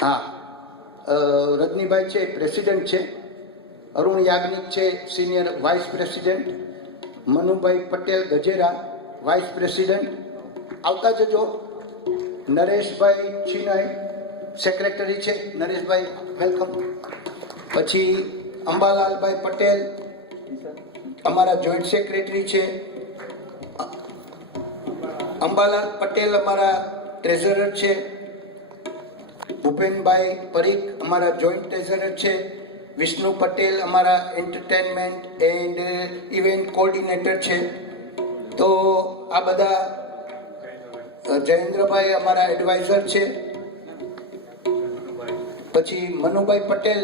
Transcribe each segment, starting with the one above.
હા, રજનીભાઈ છે પ્રેસિડેન્ટ છે, અરુણ યાજ્ઞિક છે senior vice president, Manubhai Patel Gajera vice president આવતા જજો. નરેશભાઈ છીનાઈ સેક્રેટરી છે, નરેશભાઈ વેલકમ. પછી અંબાલાલભાઈ પટેલ અમારા જોઈન્ટ સેક્રેટરી છે, અંબાલાલ પટેલ અમારા ટ્રેઝરર છે, ભૂપેનભાઈ પરીખ અમારા જોઈન્ટ ટ્રેઝરર છે, વિષ્ણુ પટેલ અમારા એન્ટરટેનમેન્ટ એન્ડ ઇવેન્ટ કોઓર્ડિનેટર છે. તો આ બધા જયેન્દ્રભાઈ અમારા એડવાઇઝર છે. પછી મનુભાઈ પટેલ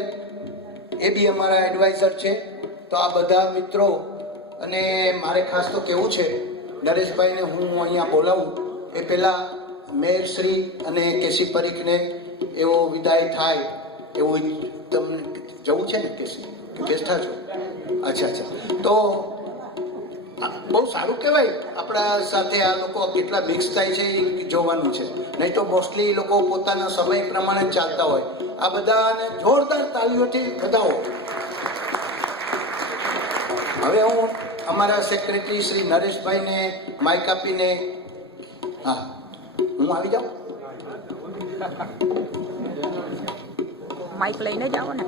એ બી અમારા એડવાઇઝર છે. તો આ બધા મિત્રો, અને મારે ખાસ તો કેવું છે નરેશભાઈને હું અહીંયા બોલાવું એ પહેલાં મેયરશ્રી અને કેસી પરીખને એવો વિદાય થાય એવું તમને જવું છે ને કેસી કે બેઠા છો? અચ્છા અચ્છા. તો બહુ સારું કહેવાય, આપણા સાથે આ લોકો કેટલા મિક્સ થાય છે એ જોવાનું છે. નહીં તો મોસ્ટલી એ લોકો પોતાના સમય પ્રમાણે જ ચાલતા હોય. આ બધાને જોરદાર તાલીઓથી વધાવો. હવે હું અમારા સેક્રેટરી શ્રી નરેશભાઈને માઇક આપીને, હા હું આવી જાઉં. માઇક લઈને જાઓ ને.